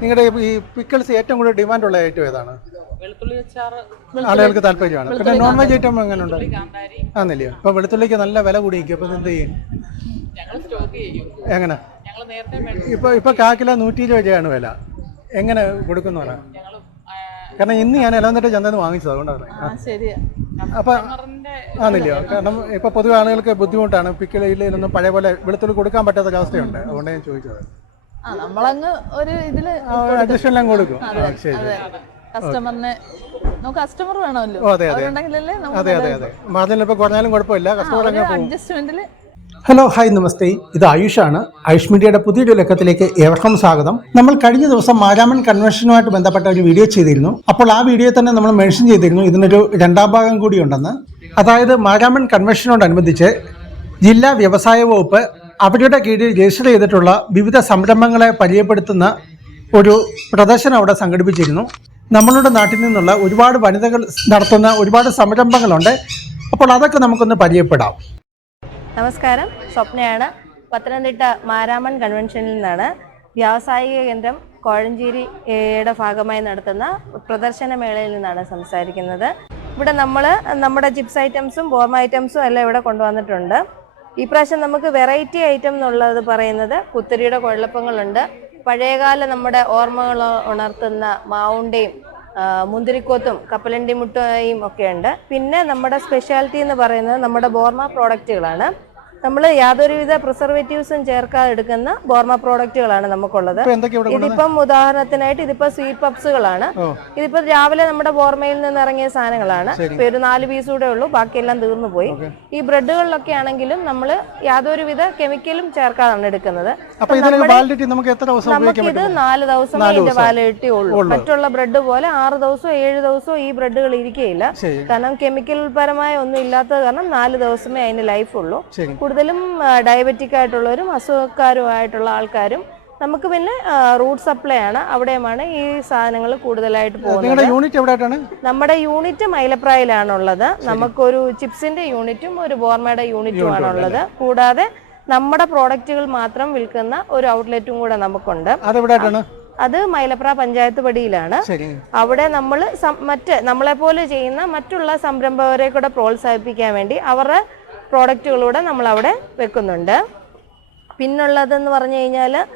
നിങ്ങളുടെ ഈ പിക്കിൾസ് ഏറ്റവും കൂടുതൽ ഡിമാൻഡുള്ള ഐറ്റം ഏതാണ്? ആളുകൾക്ക് താല്പര്യമാണ്. പിന്നെ നോൺ വെജ് ഐറ്റം എങ്ങനെ ഉണ്ട്? ആന്നില്ലയോ ഇപ്പൊ വെളുത്തുള്ളിക്ക് നല്ല വില കൂടിയിരിക്കും. അപ്പൊ എന്ത് ചെയ്യും? എങ്ങനെ? ഇപ്പൊ ഇപ്പൊ കാക്കില നൂറ്റി ഇരുപത് രൂപയാണ് വില. എങ്ങനെ കൊടുക്കുന്നു പറയാം കാരണം ഇന്ന് ഞാൻ ഇലവന്നിട്ട് ചന്തന്ന് വാങ്ങിച്ചത് അതുകൊണ്ടാണ് അപ്പൊ ആന്നില്ലയോ കാരണം ഇപ്പൊ പൊതുവെ ആളുകൾക്ക് ബുദ്ധിമുട്ടാണ്. പിക്കിളിലൊന്നും പഴയ പോലെ വെളുത്തുള്ളി കൊടുക്കാൻ പറ്റാത്ത അവസ്ഥയുണ്ട് അതുകൊണ്ടാണ് ഞാൻ ചോദിച്ചത്. നമ്മളങ്ങ് ഒരു ഇതിൽ അഡ്ജസ്റ്റ് എല്ലാം കൊടുക്കും. കസ്റ്റമറിനെ നമുക്ക് കസ്റ്റമർ വേണമല്ലോ. ഓ, അതെ, അതെ. അവരുണ്ടെങ്കിലല്ലേ അതെ അതെ അതെ. മാർജിൻ ഇപ്പോൾ കുറഞ്ഞാലും കുഴപ്പമില്ല. കസ്റ്റമർ അഡ്ജസ്റ്റ്മെന്റിൽ ഹലോ ഹായ് നമസ്തേ. ഇത് ആയുഷാണ്. ആയുഷ് മീഡിയയുടെ പുതിയൊരു ലക്കത്തിലേക്ക് ഏവർക്കും സ്വാഗതം. നമ്മൾ കഴിഞ്ഞ ദിവസം മാരാമൺ കൺവെൻഷനുമായിട്ട് ബന്ധപ്പെട്ട ഒരു വീഡിയോ ചെയ്തിരുന്നു. അപ്പോൾ ആ വീഡിയോ തന്നെ നമ്മൾ മെൻഷൻ ചെയ്തിരുന്നു. ഇതിനൊരു രണ്ടാം ഭാഗം കൂടി ഉണ്ടെന്ന് അതായത് മാരാമൺ കൺവെൻഷനോടനുബന്ധിച്ച് ജില്ലാ വ്യവസായ വകുപ്പ് അവരുടെ കീഴിൽ രജിസ്റ്റർ ചെയ്തിട്ടുള്ള വിവിധ സംരംഭങ്ങളെ പരിചയപ്പെടുത്തുന്ന ഒരു പ്രദർശനം അവിടെ സംഘടിപ്പിച്ചിരുന്നു. നമ്മളുടെ നാട്ടിൽ നിന്നുള്ള ഒരുപാട് വനിതകൾ നടത്തുന്ന ഒരുപാട് സംരംഭങ്ങളുണ്ട്. അപ്പോൾ അതൊക്കെ നമുക്കൊന്ന് പരിചയപ്പെടാം. നമസ്കാരം. സ്വപ്നയാണ്. പത്തനംതിട്ട മാരാമൻ കൺവെൻഷനിൽ നിന്നാണ് വ്യാവസായിക കേന്ദ്രം കോഴഞ്ചേരിയുടെ ഭാഗമായി നടത്തുന്ന പ്രദർശന മേളയിൽ നിന്നാണ് സംസാരിക്കുന്നത്. ഇവിടെ നമ്മൾ നമ്മുടെ ചിപ്സ് ഐറ്റംസും ബോം ഐറ്റംസും എല്ലാം ഇവിടെ കൊണ്ടുവന്നിട്ടുണ്ട്. ഈ പ്രാവശ്യം നമുക്ക് വെറൈറ്റി ഐറ്റം എന്നുള്ളത് പറയുന്നത് കുത്തരിയുടെ കുഴലപ്പങ്ങളുണ്ട്. പഴയകാല നമ്മുടെ ഓർമ്മകൾ ഉണർത്തുന്ന മാവുണ്ടയും മുന്തിരിക്കോത്തും കപ്പലണ്ടി മുട്ടയും ഒക്കെ ഉണ്ട്. പിന്നെ നമ്മുടെ സ്പെഷ്യാലിറ്റി എന്ന് പറയുന്നത് നമ്മുടെ ബോർമ പ്രോഡക്റ്റുകളാണ് നമ്മൾ യാതൊരുവിധ പ്രിസർവേറ്റീവ്സും ചേർക്കാതെ എടുക്കുന്ന ബോർമ പ്രോഡക്റ്റുകളാണ് നമുക്കുള്ളത്. ഇതിപ്പം ഉദാഹരണത്തിനായിട്ട് ഇതിപ്പോ സ്വീറ്റ് പപ്സുകളാണ് ഇതിപ്പോ രാവിലെ നമ്മുടെ ബോർമയിൽ നിന്ന് ഇറങ്ങിയ സാധനങ്ങളാണ്. ഇപ്പൊ ഒരു നാല് പീസ് കൂടെ ഉള്ളൂ ബാക്കിയെല്ലാം തീർന്നു പോയി. ഈ ബ്രെഡുകളിലൊക്കെ ആണെങ്കിലും നമ്മൾ യാതൊരുവിധ കെമിക്കലും ചേർക്കാതാണ് എടുക്കുന്നത്. നമുക്കിത് നാല് ദിവസം ഇതിന്റെ. വാലിഡിറ്റി ഉള്ളൂ. മറ്റുള്ള ബ്രെഡ് പോലെ ആറ് ദിവസവും ഏഴ് ദിവസവും ഈ ബ്രെഡുകൾ ഇരിക്കുകയില്ല കാരണം കെമിക്കൽ പരമായ ഒന്നും ഇല്ലാത്തത് കാരണം നാല് ദിവസമേ അതിന് ലൈഫ് ഉള്ളൂ. കൂടുതലും ഡയബറ്റിക് ആയിട്ടുള്ളവരും അസുഖക്കാരുമായിട്ടുള്ള ആൾക്കാരും നമുക്ക് പിന്നെ റൂട്ട് സപ്ലൈ ആണ്. അവിടെയുമാണ് ഈ സാധനങ്ങൾ കൂടുതലായിട്ട് പോകുന്നത്. യൂണിറ്റ് എവിടെയാണ് നമ്മുടെ യൂണിറ്റ് മൈലപ്രായിലാണുള്ളത് നമുക്കൊരു ചിപ്സിന്റെ യൂണിറ്റും ഒരു ബോർമയുടെ യൂണിറ്റും ആണുള്ളത്. കൂടാതെ നമ്മുടെ പ്രോഡക്റ്റുകൾ മാത്രം വിൽക്കുന്ന ഒരു ഔട്ട്ലെറ്റും കൂടെ നമുക്കുണ്ട്. അത് മൈലപ്ര പഞ്ചായത്ത് പടിയിലാണ്. അവിടെ നമ്മൾ മറ്റ് നമ്മളെപ്പോലെ ചെയ്യുന്ന മറ്റുള്ള സംരംഭകരെ കൂടെ പ്രോത്സാഹിപ്പിക്കാൻ വേണ്ടി അവരുടെ പ്രോഡക്റ്റുകളൂടെ നമ്മൾ അവിടെ വെക്കുന്നുണ്ട്. പിന്നുള്ളതെന്ന് പറഞ്ഞു കഴിഞ്ഞാൽ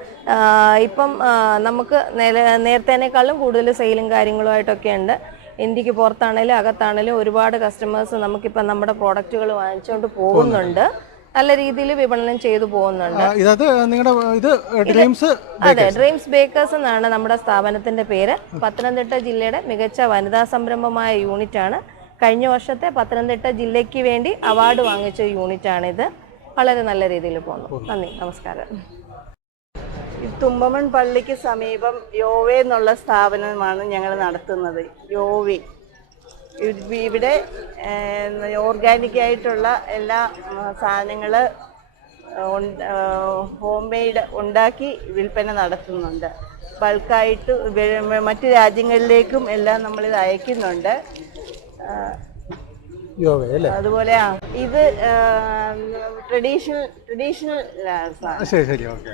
ഇപ്പം നമുക്ക് നേരെ- നേരത്തേനേക്കാളും കൂടുതൽ സെയിലും കാര്യങ്ങളുമായിട്ടൊക്കെ ഉണ്ട്. ഇന്ത്യയ്ക്ക് പുറത്താണേലും അകത്താണേലും ഒരുപാട് കസ്റ്റമേഴ്സ് നമുക്കിപ്പം നമ്മുടെ പ്രോഡക്റ്റുകൾ വാങ്ങിച്ചുകൊണ്ട് പോകുന്നുണ്ട്. നല്ല രീതിയിൽ വിപണനം ചെയ്തു പോകുന്നുണ്ട്. അതെ ഡ്രീംസ് ബേക്കേഴ്സ് എന്നാണ് നമ്മുടെ സ്ഥാപനത്തിന്റെ പേര്. പത്തനംതിട്ട ജില്ലയുടെ മികച്ച വനിതാ സംരംഭമായ യൂണിറ്റ് ആണ് കഴിഞ്ഞ വർഷത്തെ പത്തനംതിട്ട ജില്ലയ്ക്ക് വേണ്ടി അവാർഡ് വാങ്ങിച്ച യൂണിറ്റാണിത്. വളരെ നല്ല രീതിയിൽ പോകുന്നു നന്ദി. നമസ്കാരം. ഈ തുമ്പമൺ പള്ളിക്ക് സമീപം യോവെ എന്നുള്ള സ്ഥാപനമാണ് ഞങ്ങൾ നടത്തുന്നത്. യോവി. ഇവിടെ ഓർഗാനിക് ആയിട്ടുള്ള എല്ലാ സാധനങ്ങൾ ഹോം മെയ്ഡ് ഉണ്ടാക്കി വിൽപ്പന നടത്തുന്നുണ്ട്. ബൾക്കായിട്ട് മറ്റ് രാജ്യങ്ങളിലേക്കും എല്ലാം നമ്മളിത് അയക്കുന്നുണ്ട്. അതുപോലെ ഇത് ട്രഡീഷണൽ ട്രഡീഷണൽ ശരി ശരി ഓക്കെ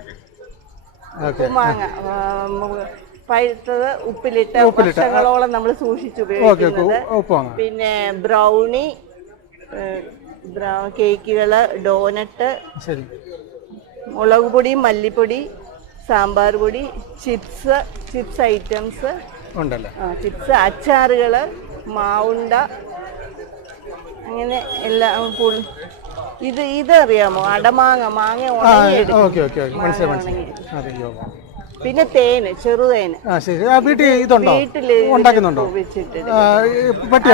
ഓക്കെ. മാങ്ങ പഴുത്തത് ഉപ്പിലിട്ട്. വർഷങ്ങളോളം നമ്മൾ സൂക്ഷിച്ചു ഉപയോഗിക്കുന്നത്. പിന്നെ ബ്രൗണി കേക്കുകൾ ഡോനട്ട് മുളക് പൊടി മല്ലിപ്പൊടി സാമ്പാർ പൊടി ചിപ്സ് ചിപ്സ് ഐറ്റംസ്. ഉണ്ടല്ലോ? ചിപ്സ് അച്ചാറുകൾ മാവുണ്ട. അങ്ങനെ എല്ലാം പുളി ഇത് ഇത് അറിയാമോ? അടമാങ്ങ മാങ്ങ പിന്നെ തേന് ചെറുതേന് വീട്ടിൽ ഇതുണ്ടോ? വീട്ടിൽ ഉണ്ടാക്കുന്നുണ്ടോ? ആ,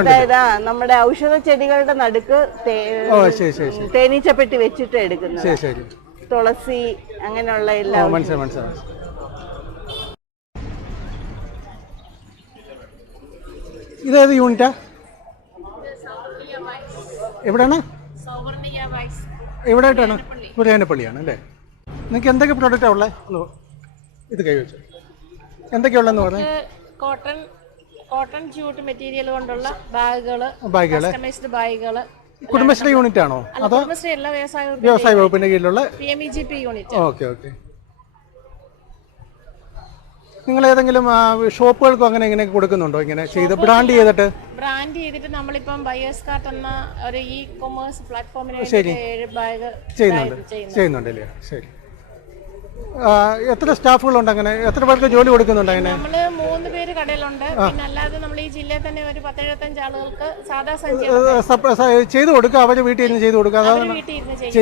അതായത് നമ്മുടെ ഔഷധ ചെടികളുടെ നടുക്ക് തേനീച്ചപ്പെട്ടി വെച്ചിട്ട് എടുക്കുന്നത്. തുളസി അങ്ങനെയുള്ള എല്ലാം എല്ലാ. മനസ്സിലായി മനസ്സിലായി. ഇതേത് യൂണിറ്റാ എവിടെയാണ്? എവിടെയായിട്ടാണ്? പുരയാനപ്പള്ളിയാണ് അല്ലേ? നിങ്ങൾക്ക് എന്തൊക്കെ പ്രോഡക്റ്റാണ് ഉള്ളത് ഒന്ന് ഇത് കൈ വെച്ചു. എന്തൊക്കെയുള്ളതെന്ന് പറഞ്ഞു? കോട്ടൺ കോട്ടൺ ജ്യൂട്ട് മെറ്റീരിയൽ കൊണ്ടുള്ള ബാഗുകൾ ബാഗുകൾ കസ്റ്റമൈസ്ഡ് ബാഗുകൾ കുടുംബശ്രീ യൂണിറ്റ് ആണോ? അതോ കുടുംബശ്രീ എല്ലാ വ്യവസായ വ്യവസായ വകുപ്പിന്റെ കീഴിലുള്ള? P M E G P unit okay okay. നിങ്ങൾ ഏതെങ്കിലും ഷോപ്പുകൾക്കും അങ്ങനെ ഇങ്ങനെ കൊടുക്കുന്നുണ്ടോ? ഇങ്ങനെ ചെയ്ത് ബ്രാൻഡ് ചെയ്തിട്ട്? ബ്രാൻഡ് ചെയ്തിട്ട് നമ്മളിപ്പം ബയേഴ്സ് കാർട്ട് എന്ന ഒരു ഇ കൊമേഴ്സ് പ്ലാറ്റ്ഫോമിന് ശരി. ബാഗ് ചെയ്യുന്നുണ്ട്. ചെയ്യുന്നുണ്ടല്ലേ? ശരി. എത്ര സ്റ്റാഫുകളുണ്ട് അങ്ങനെ? എത്ര പേർക്ക് ജോലി കൊടുക്കുന്നുണ്ട് അങ്ങനെ? നമ്മൾ മൂന്ന് പേര് കടയിലുണ്ട്. പിന്നെ അല്ലാതെ നമ്മൾ ഈ ജില്ലയിൽ തന്നെ ഒരു പത്തെഴുപത്തഞ്ച് ആളുകൾക്ക് സാധാ സഞ്ചി ഏ, ചെയ്തു കൊടുക്കുക? അവർ വീട്ടിൽ ഇരുന്ന് ചെയ്തു കൊടുക്കുക? ചെയ്യും.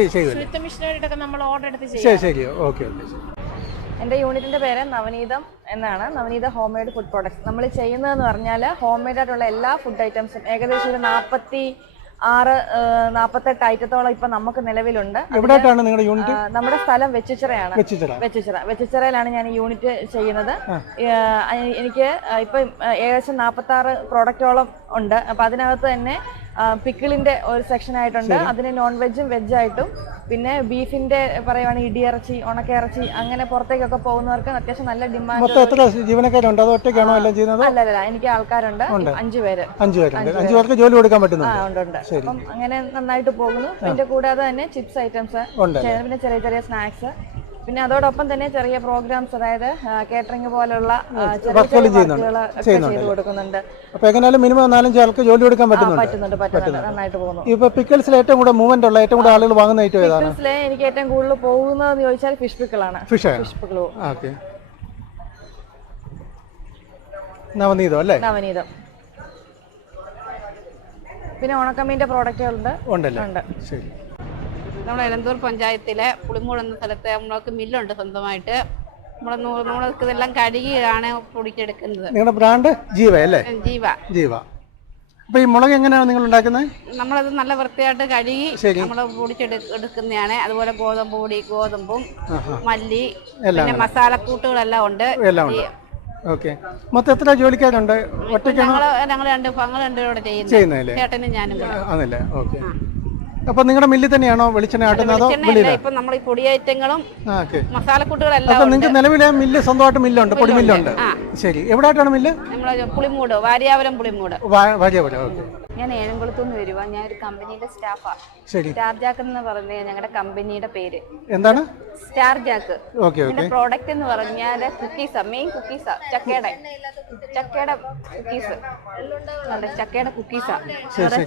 ശരി ശരി. ഓക്കെ ഓക്കെ ശരി. എന്റെ യൂണിറ്റിന്റെ പേര് നവനീതം എന്നാണ്. Navaneetha home made food products. നമ്മൾ ചെയ്യുന്നതെന്ന് പറഞ്ഞാൽ ഹോം മെയ്ഡ് ആയിട്ടുള്ള എല്ലാ ഫുഡ് ഐറ്റംസും ഏകദേശം ഒരു നാൽപ്പത്തി ആറ് നാൽപ്പത്തെട്ട് ഐറ്റത്തോളം ഇപ്പം നമുക്ക് നിലവിലുണ്ട്. എവിടെയാണ് നിങ്ങളുടെ യൂണിറ്റ്? നമ്മുടെ സ്ഥലം വെച്ചിച്ചിറയാണ്. വെച്ചിച്ചിറ. വെച്ചിച്ചിറയിലാണ് ഞാൻ ഈ യൂണിറ്റ് ചെയ്യുന്നത്. എനിക്ക് ഇപ്പം ഏകദേശം നാൽപ്പത്തി ആറ് പ്രോഡക്റ്റോളം ഉണ്ട്. അപ്പം അതിനകത്ത് തന്നെ പിക്കിളിന്റെ ഒരു സെക്ഷൻ ആയിട്ടുണ്ട്. അതിന് നോൺ വെജും വെജായിട്ടും പിന്നെ ബീഫിന്റെ പറയുവാണെങ്കിൽ ഇടിയിറച്ചി ഉണക്കയിറച്ചി അങ്ങനെ പുറത്തേക്കൊക്കെ പോകുന്നവർക്ക് അത്യാവശ്യം നല്ല ഡിമാൻഡ് മൊത്തം എത്ര ജീവനക്കാരുണ്ട്? അത് ഒറ്റയ്ക്കാണോ എല്ലാം ചെയ്യുന്നത്? അല്ല അല്ല എനിക്ക് ആൾക്കാരുണ്ട്. അഞ്ചു പേര്. അഞ്ചു പേരുണ്ട്. അഞ്ചു പേർക്ക് ജോലി കൊടുക്കാൻ പറ്റുന്നുണ്ട്. അപ്പം അങ്ങനെ നന്നായിട്ട് പോകുന്നു. അതിന്റെ കൂടാതെ തന്നെ ചിപ്സ് ഐറ്റംസ്. പിന്നെ ചെറിയ ചെറിയ സ്നാക്സ്. പിന്നെ അതോടൊപ്പം തന്നെ ചെറിയ പ്രോഗ്രാംസ് അതായത് കേറ്ററിംഗ് പോലുള്ള ചെയ്ത് കൊടുക്കുന്നുണ്ട്. അപ്പൊ എങ്ങനെയാലും മിനിമം നാലഞ്ച് ആൾക്ക് ജോലി കൊടുക്കാൻ പറ്റുന്നുണ്ട്. പറ്റുന്നുണ്ട് നന്നായിട്ട് പോകുന്നു. ഇപ്പൊ പിക്കിൾസിൽ ഏറ്റവും കൂടുതൽ മൂവ്മെന്റ് ഉള്ള ഏറ്റവും കൂടുതൽ ആളുകൾ വാങ്ങുന്ന ഐറ്റം ഏതാണ്? എനിക്ക് ഏറ്റവും കൂടുതൽ പോകുന്നതെന്ന് ചോദിച്ചാൽ fish പിക്കിളാണ് fish fish pickle okay Navaneetham അല്ലേ? നവനീതം. പിന്നെ ഉണക്കമീന്റെ പ്രോഡക്റ്റുകളുണ്ട് ഉണ്ടല്ലോ? ഉണ്ട്. ശരി. നമ്മുടെ എലന്തൂർ പഞ്ചായത്തിലെ പുളിമൂട് എന്ന സ്ഥലത്ത് നമ്മൾക്ക് മില്ലുണ്ട് സ്വന്തമായിട്ട്. നമ്മൾ നമ്മൾക്ക് ഇതെല്ലാം കഴുകിയാണ് പൊടിച്ചെടുക്കുന്നത്. നിങ്ങളുടെ ബ്രാൻഡ് ജീവ അല്ലേ? ജീവ. ജീവ. അപ്പൊ ഈ മുളക് എങ്ങനെയാണ് നിങ്ങൾ ഉണ്ടാക്കുന്നത്? നമ്മളത് നല്ല വൃത്തിയായിട്ട് കഴുകി. നമ്മൾ പൊടിച്ചെടുക്കുന്നതാണ് അതുപോലെ ഗോതമ്പ് പൊടി ഗോതമ്പും മല്ലി പിന്നെ മസാലക്കൂട്ടുകളെല്ലാം ഉണ്ട്. ഓക്കെ. മൊത്തം എത്ര ജോലിക്കാരുണ്ട്? ഒറ്റയ്ക്കാണോ? ഞങ്ങൾ രണ്ട് ഞങ്ങൾ രണ്ടുപേരും ചെയ്യുന്നത്. ചേട്ടനും ഞാനും അതല്ലേ ഓക്കെ. അപ്പൊ നിങ്ങളുടെ മില്ലിൽ തന്നെയാണോ വെളിച്ചെണ്ണ ആട്ടുന്നത് അതോ വെളിയിലോ? ഇപ്പം നമ്മൾ ഈ പൊടി ഐറ്റങ്ങളും ആ ഓക്കെ. മസാലക്കൂട്ടുകളെല്ലാം നിങ്ങൾക്ക് നിലവിലെ മില്ല് സ്വന്തമായിട്ട് മില്ലുണ്ട് പൊടി മില്ലുണ്ട്. ഉണ്ട് ശരി. എവിടെയായിട്ടാണ് മില്ല്? നമ്മളെ പുളിമൂട് വാര്യാപുരം പുളിമൂട്. വാര്യാപുരം ഓക്കെ. ഞാൻ ഏഴംകുളത്തുനിന്ന് വരുവാ. ഞാൻ ഒരു കമ്പനിയുടെ സ്റ്റാഫാ. സ്റ്റാർ ജാക്ക് എന്ന് പറഞ്ഞ ഞങ്ങളുടെ കമ്പനിയുടെ പേര്. എന്താണ്? Star Jack. പിന്നെ പ്രോഡക്റ്റ് എന്ന് പറഞ്ഞാൽ കുക്കീസാ മെയിൻ കുക്കീസാ ചക്കയുടെ. ചക്കയുടെ കുക്കീസ് ഉണ്ട് ചക്കയുടെ കുക്കീസാ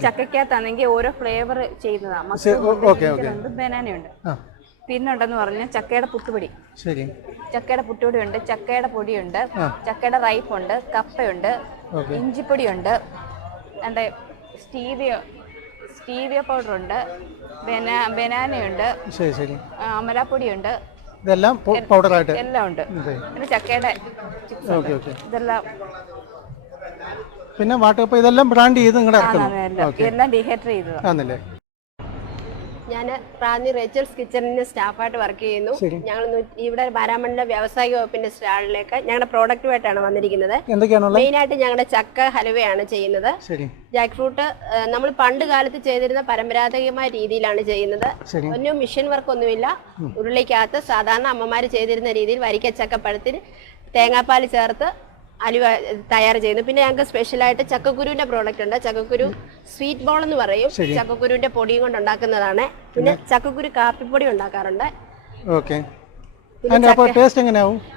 ചക്കയ്ക്കകത്താണെങ്കിൽ ഓരോ ഫ്ലേവർ ചെയ്യുന്നതാ. ഉണ്ട് ബനാനയുണ്ട്. പിന്നുണ്ടെന്ന് പിന്നെ ഉണ്ടെന്ന് പറഞ്ഞാൽ ചക്കയുടെ പുട്ടുപൊടി. ശരി. ചക്കയുടെ പുട്ടുപൊടി ഉണ്ട് ചക്കയുടെ പൊടിയുണ്ട് ചക്കയുടെ റൈപ്പുണ്ട് കപ്പയുണ്ട് ഇഞ്ചിപ്പൊടിയുണ്ട് എന്റെ സ്റ്റീവിയ സ്റ്റീവിയ പൗഡർ ഉണ്ട് ബനാ ബനാനയുണ്ട് ശരി ശരി. ആ, അമരാപ്പൊടിയുണ്ട്. ഇതെല്ലാം പൗഡറായിട്ട്? എല്ലാം ഉണ്ട്. പിന്നെ ചക്കയുടെ ചിപ്സ് ഓക്കെ ഓക്കെ. ഇതെല്ലാം പിന്നെ വാട്ടർ ഇതെല്ലാം ബ്രാൻഡ് ചെയ്ത് നിങ്ങളുടെ ഇറക്കണം എല്ലാം ഡീഹൈഡ്രേറ്റ് ചെയ്തതാണ് ആണല്ലേ? ഞാൻ റാന്നി റേച്ചൽസ് കിച്ചണിന് സ്റ്റാഫായിട്ട് വർക്ക് ചെയ്യുന്നു. ഞങ്ങൾ ഇവിടെ ബാരാമണ്ണിലെ വ്യാവസായിക വകുപ്പിന്റെ സ്റ്റാളിലേക്ക് ഞങ്ങളുടെ പ്രോഡക്റ്റുമായിട്ടാണ് വന്നിരിക്കുന്നത്. മെയിൻ ആയിട്ട് ഞങ്ങളുടെ ചക്ക ഹലുവയാണ് ചെയ്യുന്നത്. ജാക്ക് ഫ്രൂട്ട് നമ്മൾ പണ്ട് കാലത്ത് ചെയ്തിരുന്ന പരമ്പരാഗതമായ രീതിയിലാണ് ചെയ്യുന്നത്. ഒന്നും മിഷൻ വർക്ക് ഒന്നുമില്ല. ഉരുളിക്കകത്ത് സാധാരണ അമ്മമാർ ചെയ്തിരുന്ന രീതിയിൽ വരിക്കച്ചക്കപ്പഴത്തിൽ തേങ്ങാപ്പാൽ ചേർത്ത് അലുവ തയ്യാർ ചെയ്യുന്നു. പിന്നെ ഞങ്ങൾക്ക് സ്പെഷ്യലായിട്ട് ചക്കക്കുരുവിന്റെ പ്രോഡക്റ്റ് ഉണ്ട്. ചക്കക്കുരു സ്വീറ്റ് ബോൾ എന്ന് പറയും. ചക്കക്കുരുവിന്റെ പൊടിയും കൊണ്ട് ഉണ്ടാക്കുന്നതാണ്. പിന്നെ ചക്കക്കുരു കാപ്പിപ്പൊടി ഉണ്ടാക്കാറുണ്ട്. ഓക്കെ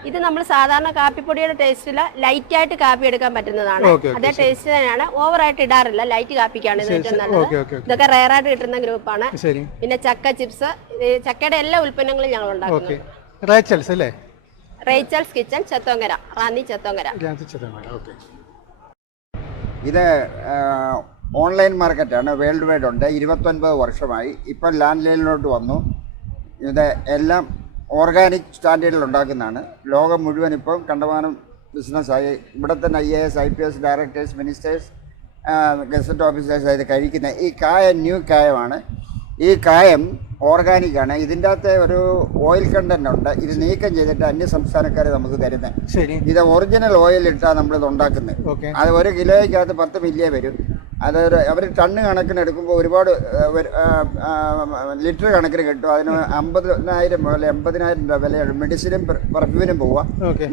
ഇത് നമ്മൾ സാധാരണ കാപ്പിപ്പൊടിയുടെ ടേസ്റ്റിൽ ലൈറ്റ് ആയിട്ട് കാപ്പി എടുക്കാൻ പറ്റുന്നതാണ്. അതേ ടേസ്റ്റ് തന്നെയാണ്. ഓവർ ആയിട്ട് ഇടാറില്ല. ലൈറ്റ് കാപ്പിക്കാണ് ഇത് റയർ ഏറ്റവും നല്ലത്. ഇതൊക്കെ ഓക്കെ, ആയിട്ട് കിട്ടുന്ന ഗ്രൂപ്പാണ് പിന്നെ ചക്ക ചിപ്സ് ചക്കയുടെ എല്ലാ ഉൽപ്പന്നങ്ങളും ഞങ്ങൾ ഉണ്ടാക്കും Rachel's kitchen Chathonkara Ranni Chathonkara. Okay. ഇത് ഓൺലൈൻ മാർക്കറ്റാണ് വേൾഡ് വൈഡ് ഉണ്ട് ഇരുപത്തൊൻപത് വർഷമായി ഇപ്പം ലാൻഡ് ലൈനിലോട്ട് വന്നു. ഇത് എല്ലാം ഓർഗാനിക് സ്റ്റാൻഡേർഡിൽ ഉണ്ടാക്കുന്നതാണ്. ലോകം മുഴുവൻ ഇപ്പം കണ്ടമാനം ബിസിനസ്സായി. ഇവിടെ തന്നെ I A S I P S directors ministers gazette officers ആയിട്ട് കഴിക്കുന്ന ഈ കായ ന്യൂ കായമാണ്. ഈ കായം ഓർഗാനിക്കാണ് ഇതിന്റെ അകത്ത് ഒരു ഓയിൽ കണ്ടന്റ് ഉണ്ട്. ഇത് നീക്കം ചെയ്തിട്ട് അന്യ സംസ്ഥാനക്കാർ നമുക്ക് തരുന്നത് ഇത് ഒറിജിനൽ ഓയിൽ ഇട്ടാണ് നമ്മളിത് ഉണ്ടാക്കുന്നത് ഓക്കെ. അത് ഒരു കിലോയ്ക്കകത്ത് പത്ത് മില്ലിയേ വരും. അത് അവർ ടണ്ണ് കണക്കിന് എടുക്കുമ്പോൾ ഒരുപാട് ലിറ്റർ കണക്കിന് കിട്ടും. അതിന് അമ്പതിനായിരം മുതൽ എൺപതിനായിരം രൂപ വിലയാണ് മെഡിസിനും പെർഫ്യൂമിനും പോവുക.